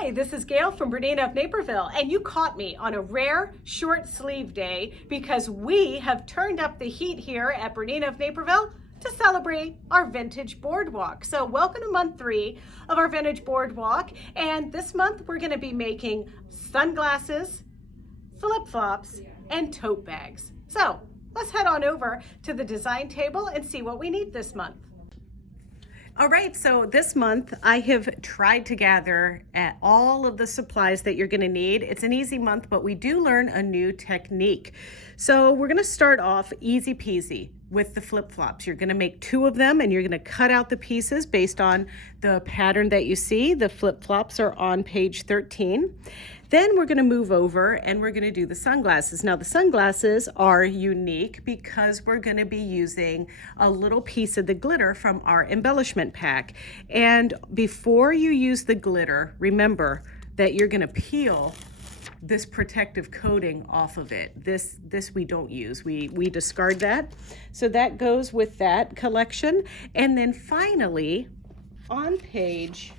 Hi, this is Gayle from BERNINA of Naperville, and you caught me on a rare short sleeve day because we have turned up the heat here at BERNINA of Naperville to celebrate our vintage boardwalk. So welcome to month 3 of our vintage boardwalk, and this month we're going to be making sunglasses, flip-flops, and tote bags. So let's head on over to the design table and see what we need this month. All right, so this month I have tried to gather all of the supplies that you're going to need. It's an easy month, but we do learn a new technique. So we're going to start off easy peasy with the flip-flops. You're going to make 2 of them and you're going to cut out the pieces based on the pattern that you see. The flip-flops are on page 13. Then we're going to move over and we're going to do the sunglasses. Now the sunglasses are unique because we're going to be using a little piece of the glitter from our embellishment pack. And before you use the glitter, remember that you're going to peel this protective coating off of it. This we don't use. We discard that. So that goes with that collection. And then finally, on page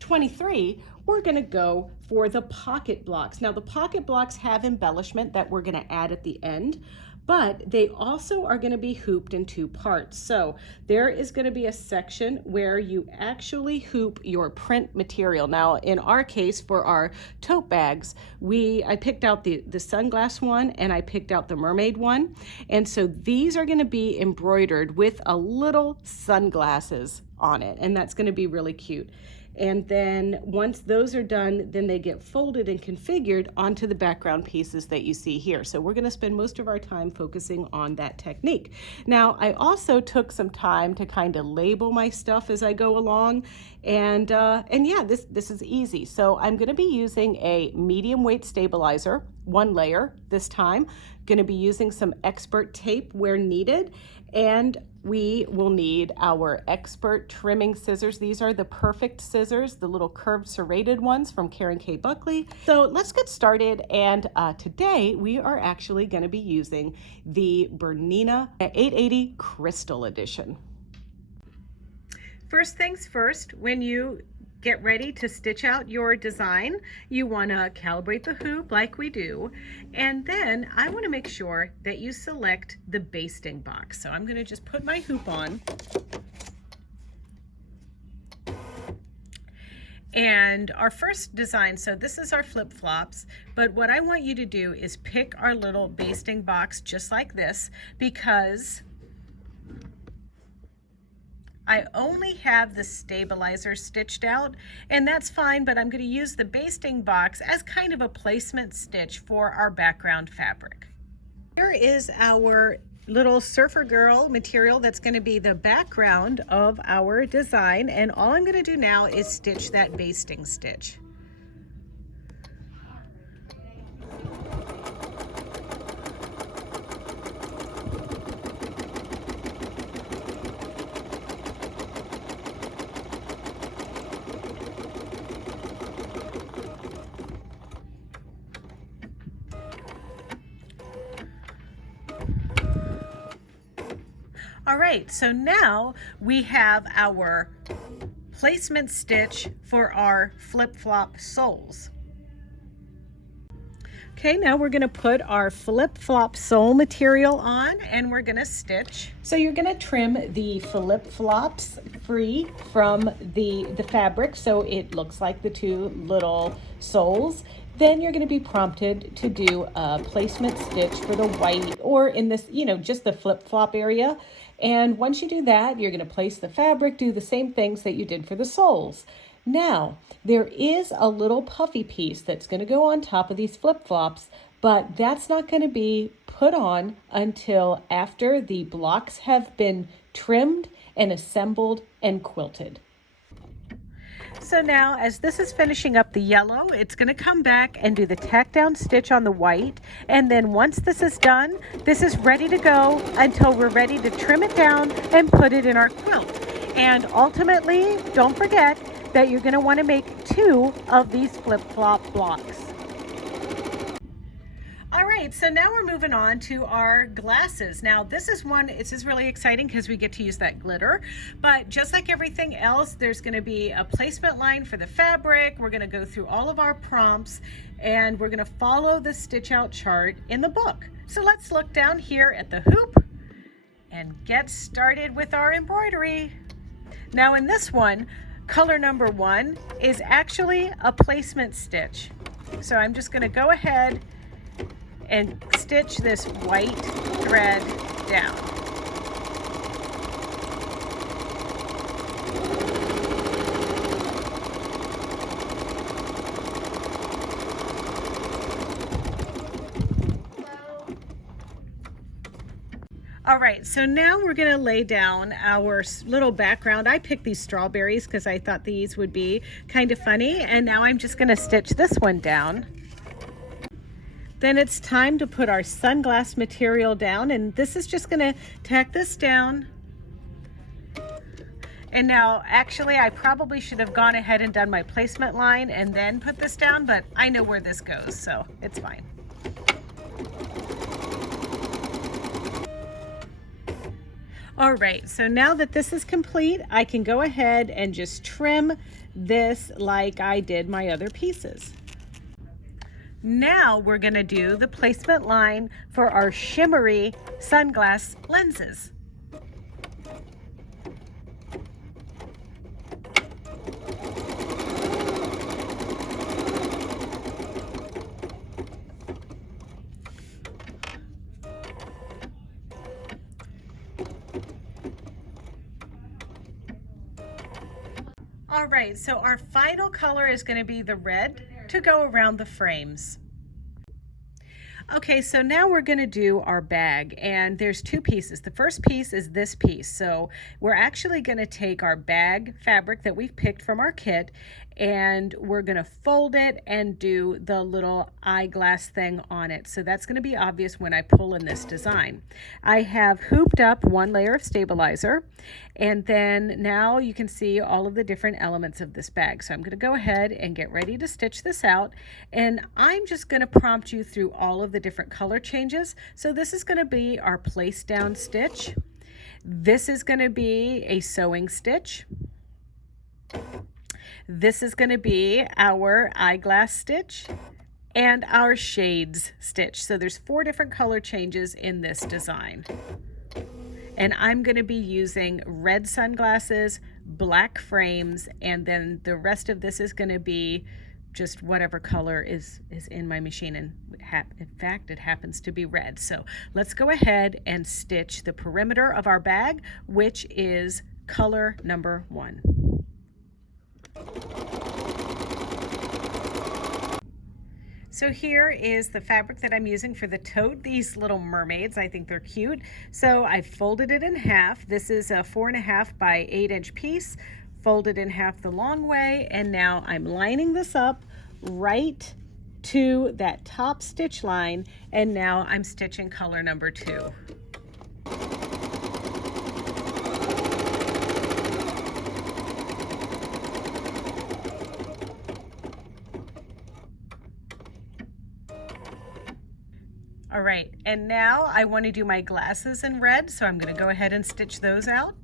23, we're going to go for the pocket blocks. Now the pocket blocks have embellishment that we're going to add at the end, but they also are going to be hooped in 2 parts. So there is going to be a section where you actually hoop your print material. Now in our case, for our tote bags, I picked out the sunglass one and I picked out the mermaid one. And so these are going to be embroidered with a little sunglasses on it, and that's going to be really cute. And then once those are done, then they get folded and configured onto the background pieces that you see here. So we're going to spend most of our time focusing on that technique. Now, I also took some time to kind of label my stuff as I go along. And yeah, this is easy. So I'm going to be using a medium weight stabilizer, 1 layer this time. Going to be using some expert tape where needed. And we will need our expert trimming scissors. These are the perfect scissors, the little curved serrated ones from Karen K. Buckley. So let's get started. And today we are actually going to be using the BERNINA 880 Crystal Edition. First things first, when you get ready to stitch out your design, you want to calibrate the hoop like we do, and then I want to make sure that you select the basting box. So I'm going to just put my hoop on, and our first design, so this is our flip-flops, but what I want you to do is pick our little basting box just like this, because I only have the stabilizer stitched out, and that's fine, but I'm going to use the basting box as kind of a placement stitch for our background fabric. Here is our little surfer girl material that's going to be the background of our design, and all I'm going to do now is stitch that basting stitch. All right, so now we have our placement stitch for our flip-flop soles. Okay, now we're going to put our flip-flop sole material on and we're going to stitch. So you're going to trim the flip-flops free from the fabric so it looks like the 2 little soles. Then you're going to be prompted to do a placement stitch for the white, or in this, just the flip-flop area. And once you do that, you're going to place the fabric, do the same things that you did for the soles. Now, there is a little puffy piece that's going to go on top of these flip-flops, but that's not going to be put on until after the blocks have been trimmed and assembled and quilted. So now, as this is finishing up the yellow, it's going to come back and do the tack down stitch on the white. And then once this is done, this is ready to go until we're ready to trim it down and put it in our quilt. And ultimately, don't forget that you're going to want to make 2 of these flip-flop blocks. All right, so now we're moving on to our glasses. Now this is really exciting because we get to use that glitter, but just like everything else, there's gonna be a placement line for the fabric. We're gonna go through all of our prompts and we're gonna follow the stitch out chart in the book. So let's look down here at the hoop and get started with our embroidery. Now in this one, color number 1 is actually a placement stitch. So I'm just gonna go ahead and stitch this white thread down. All right, so now we're gonna lay down our little background. I picked these strawberries because I thought these would be kind of funny, and now I'm just gonna stitch this one down. Then it's time to put our sunglass material down, and this is just gonna tack this down. And now, actually, I probably should have gone ahead and done my placement line and then put this down, but I know where this goes, so it's fine. All right, so now that this is complete, I can go ahead and just trim this like I did my other pieces. Now we're gonna do the placement line for our shimmery sunglass lenses. All right, so our final color is going to be the red to go around the frames. Okay, so now we're going to do our bag, and there's 2 pieces. The first piece is this piece. So we're actually going to take our bag fabric that we've picked from our kit, and we're going to fold it and do the little eyeglass thing on it. So that's going to be obvious when I pull in this design. I have hooped up 1 layer of stabilizer, and then now you can see all of the different elements of this bag. So I'm going to go ahead and get ready to stitch this out, and I'm just going to prompt you through all of the different color changes. So this is going to be our place down stitch. This is going to be a sewing stitch. This is going to be our eyeglass stitch and our shades stitch. So there's 4 different color changes in this design. And I'm going to be using red sunglasses, black frames, and then the rest of this is going to be just whatever color is in my machine. And in fact, it happens to be red. So let's go ahead and stitch the perimeter of our bag, which is color number 1. So here is the fabric that I'm using for the tote, these little mermaids. I think they're cute. So I folded it in half. This is a 4.5 by 8 inch piece, folded in half the long way, and now I'm lining this up right to that top stitch line, and now I'm stitching color number 2. All right, and now I want to do my glasses in red, so I'm going to go ahead and stitch those out.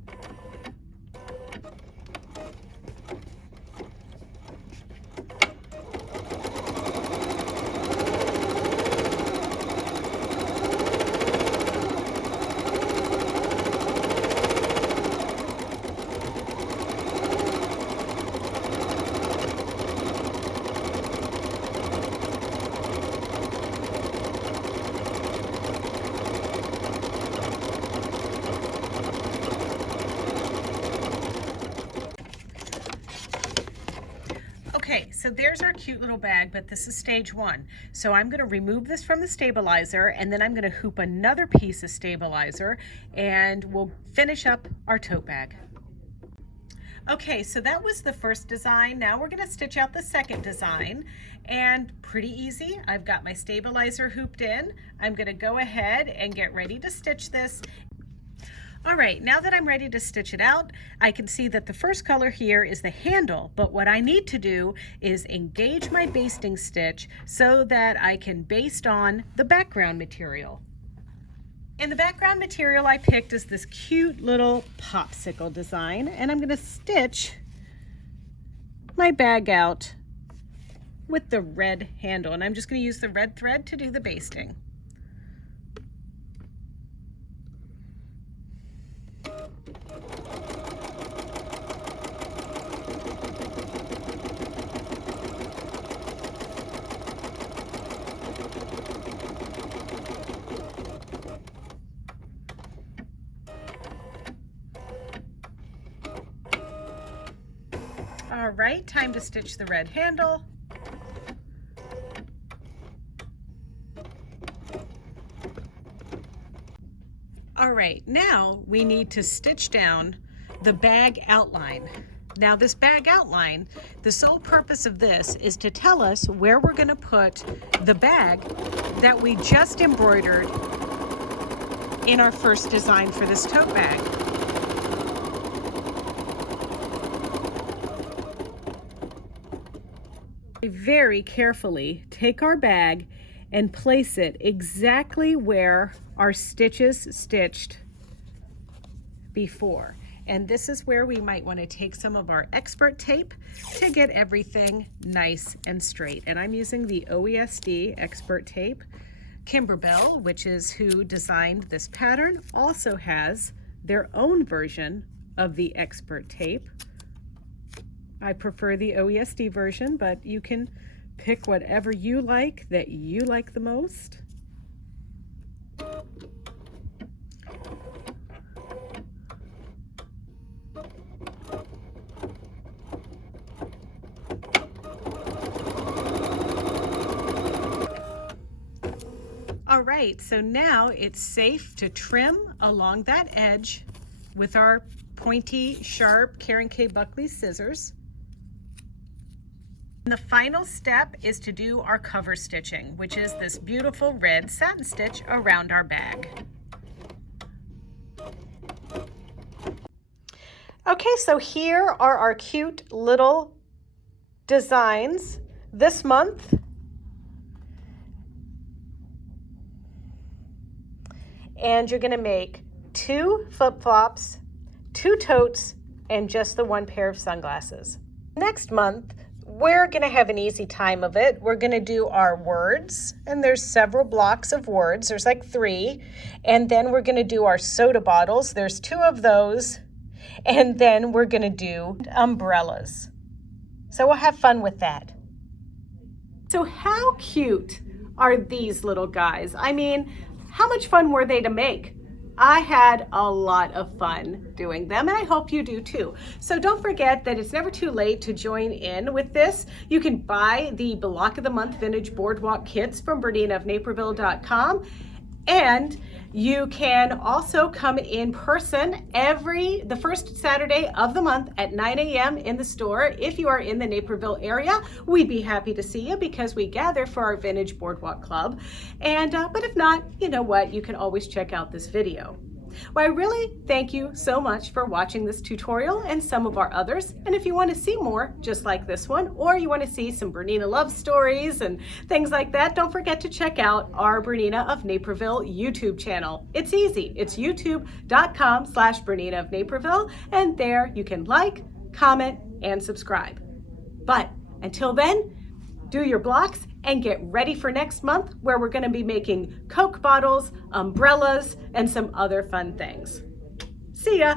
Okay, so there's our cute little bag, but this is stage 1. So I'm going to remove this from the stabilizer, and then I'm going to hoop another piece of stabilizer, and we'll finish up our tote bag. Okay, so that was the first design. Now we're going to stitch out the second design, and pretty easy. I've got my stabilizer hooped in. I'm going to go ahead and get ready to stitch this. All right, now that I'm ready to stitch it out, I can see that the first color here is the handle, but what I need to do is engage my basting stitch so that I can baste on the background material. And the background material I picked is this cute little popsicle design, and I'm going to stitch my bag out with the red handle, and I'm just going to use the red thread to do the basting. All right, time to stitch the red handle. All right, now we need to stitch down the bag outline. Now this bag outline, the sole purpose of this is to tell us where we're going to put the bag that we just embroidered in our first design for this tote bag. We very carefully take our bag and place it exactly where our stitches stitched before. And this is where we might want to take some of our expert tape to get everything nice and straight. And I'm using the OESD expert tape. Kimberbell, which is who designed this pattern, also has their own version of the expert tape. I prefer the OESD version, but you can pick whatever you like that you like the most. All right, so now it's safe to trim along that edge with our pointy, sharp Karen K. Buckley scissors. And the final step is to do our cover stitching, which is this beautiful red satin stitch around our bag. Okay, so here are our cute little designs this month. And you're gonna make 2 flip-flops, 2 totes, and just the 1 pair of sunglasses. Next month, we're gonna have an easy time of it. We're gonna do our words, and there's several blocks of words. There's like 3. And then we're gonna do our soda bottles. There's 2 of those. And then we're gonna do umbrellas. So we'll have fun with that. So how cute are these little guys? I mean, how much fun were they to make? I had a lot of fun doing them, and I hope you do too. So don't forget that it's never too late to join in with this. You can buy the Block of the Month Vintage Boardwalk kits from BERNINA of and you can also come in person the first Saturday of the month at 9 a.m. in the store. If you are in the Naperville area, we'd be happy to see you because we gather for our Vintage Boardwalk Club. And but if not, you know what? You can always check out this video. Well, I really thank you so much for watching this tutorial and some of our others. And if you want to see more just like this one, or you want to see some Bernina love stories and things like that, don't forget to check out our Bernina of Naperville YouTube channel. It's easy. It's youtube.com/Bernina of Naperville. And there you can like, comment, and subscribe. But until then, do your blocks and get ready for next month where we're going to be making Coke bottles, umbrellas, and some other fun things. See ya!